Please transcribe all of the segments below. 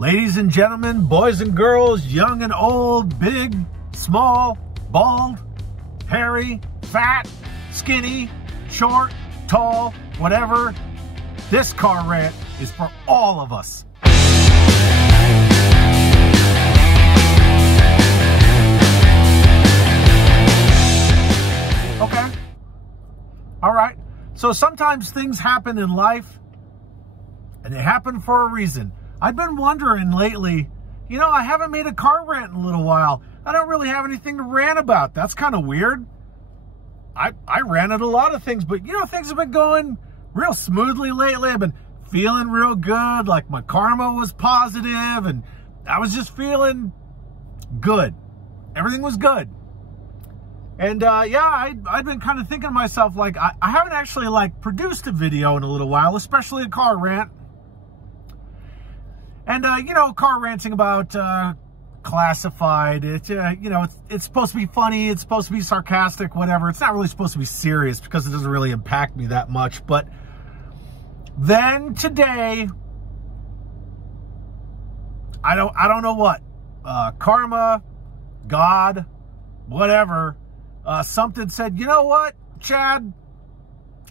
Ladies and gentlemen, boys and girls, young and old, big, small, bald, hairy, fat, skinny, short, tall, whatever, this car rant is for all of us. Okay. All right. So sometimes things happen in life, and they happen for a reason. I've been wondering lately, I haven't made a car rant in a little while. I don't really have anything to rant about. That's kind of weird. I ranted a lot of things, but things have been going real smoothly lately. I've been feeling real good, like my karma was positive, and I was just feeling good. Everything was good. And I've been kind of thinking to myself, like, I haven't actually produced a video in a little while, especially a car rant. And, car ranting about classified, it's supposed to be funny, it's supposed to be sarcastic, whatever. It's not really supposed to be serious because it doesn't really impact me that much. But then today, I don't know what, karma, God, whatever, something said, you know what, Chad,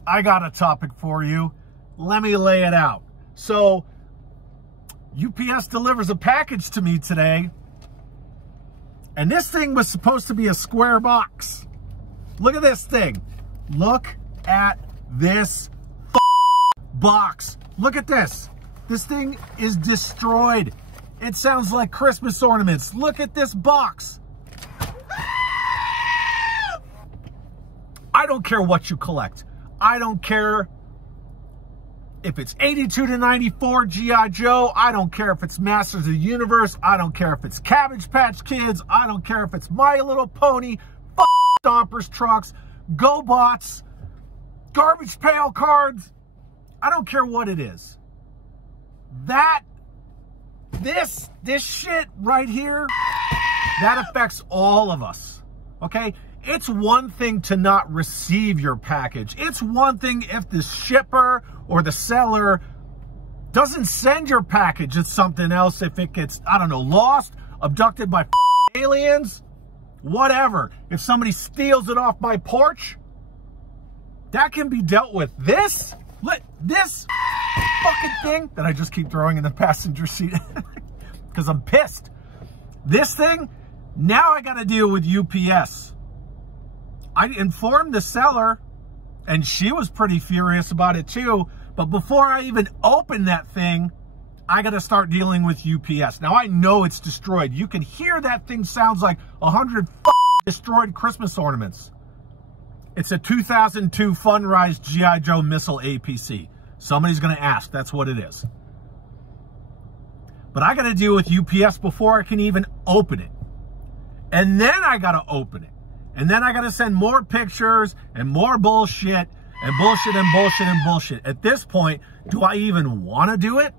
I got a topic for you. Let me lay it out. So UPS delivers a package to me today, and this thing was supposed to be a square box. Look at this thing. Look at this box. Look at this. This thing is destroyed. It sounds like Christmas ornaments. Look at this box. I don't care what you collect. I don't care if it's 82 to 94 G.I. Joe. I don't care if it's Masters of the Universe. I don't care if it's Cabbage Patch Kids. I don't care if it's My Little Pony, Stompers trucks, GoBots, Garbage Pail Cards. I don't care what it is. This shit right here, that affects all of us, okay? It's one thing to not receive your package. It's one thing if the shipper or the seller doesn't send your package. It's something else if it gets, I don't know, lost, abducted by aliens, whatever. If somebody steals it off my porch, that can be dealt with. This fucking thing that I just keep throwing in the passenger seat because I'm pissed. This thing, now I got to deal with UPS. I informed the seller, and she was pretty furious about it too. But before I even open that thing, I got to start dealing with UPS. Now, I know it's destroyed. You can hear that thing sounds like 100 destroyed Christmas ornaments. It's a 2002 Funrise G.I. Joe missile APC. Somebody's going to ask. That's what it is. But I got to deal with UPS before I can even open it. And then I got to open it. And then I got to send more pictures and more bullshit and bullshit and bullshit and bullshit. At this point, do I even want to do it?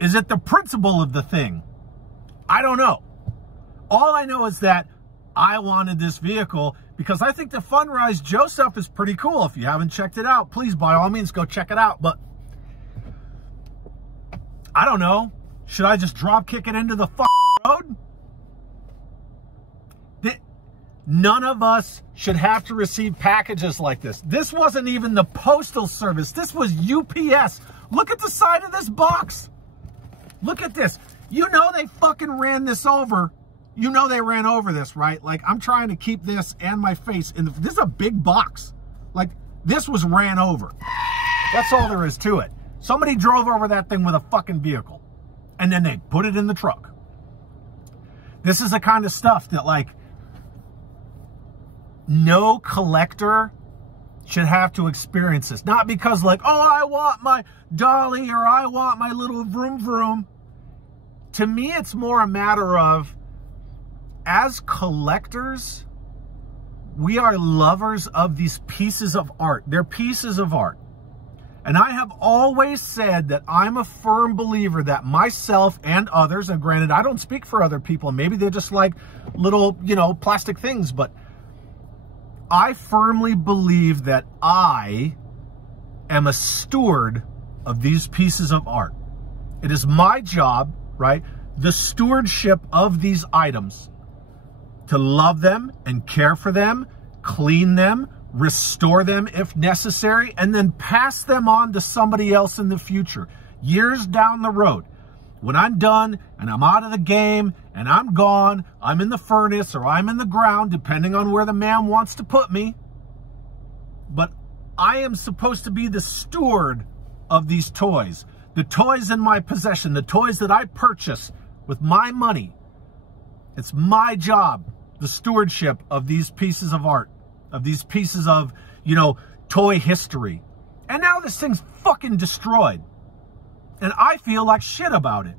Is it the principle of the thing? I don't know. All I know is that I wanted this vehicle because I think the Funrise Joe stuff is pretty cool. If you haven't checked it out, please, by all means, go check it out. But I don't know. Should I just drop kick it into the fucking road? None of us should have to receive packages like this. This wasn't even the Postal Service. This was UPS. Look at the side of this box. Look at this. You know they fucking ran this over. You know they ran over this, right? Like, I'm trying to keep this and my face in this is a big box. Like, this was ran over. That's all there is to it. Somebody drove over that thing with a fucking vehicle, and then they put it in the truck. This is the kind of stuff that, like, no collector should have to experience this. Not because, like, oh, I want my dolly or I want my little vroom vroom. To me, it's more a matter of, as collectors, we are lovers of these pieces of art. They're pieces of art. And I have always said that I'm a firm believer that myself and others, and granted, I don't speak for other people, maybe they're just like little, plastic things, but I firmly believe that I am a steward of these pieces of art. It is my job right? The stewardship of these items, to love them and care for them, clean them, restore them if necessary, and then pass them on to somebody else in the future, years down the road. When I'm done and I'm out of the game and I'm gone, I'm in the furnace or I'm in the ground, depending on where the man wants to put me. But I am supposed to be the steward of these toys. The toys in my possession, the toys that I purchase with my money. It's my job, the stewardship of these pieces of art, of these pieces of, you know, toy history. And now this thing's fucking destroyed. And I feel like shit about it.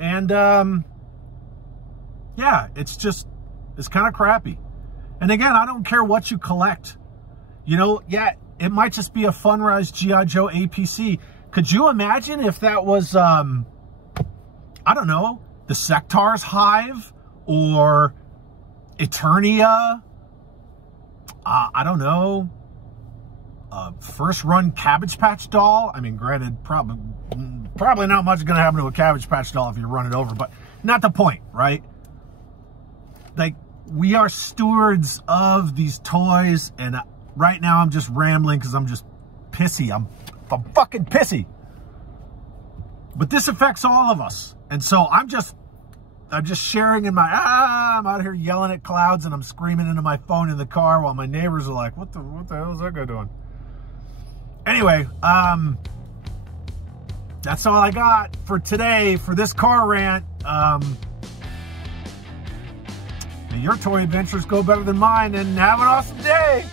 And, yeah, it's kind of crappy. And again, I don't care what you collect. You know, yeah, it might just be a Funrise G.I. Joe APC. Could you imagine if that was, I don't know, the Sectaurs Hive or Eternia? I don't know. First run Cabbage Patch doll. I mean, granted, probably not much is going to happen to a Cabbage Patch doll if you run it over, but not the point, right? Like, we are stewards of these toys, and right now I'm just rambling because I'm just pissy. I'm fucking pissy. But this affects all of us. And so I'm just sharing in my, I'm out here yelling at clouds and I'm screaming into my phone in the car while my neighbors are like, what the hell is that guy doing? Anyway, that's all I got for today for this car rant. May your toy adventures go better than mine, and have an awesome day.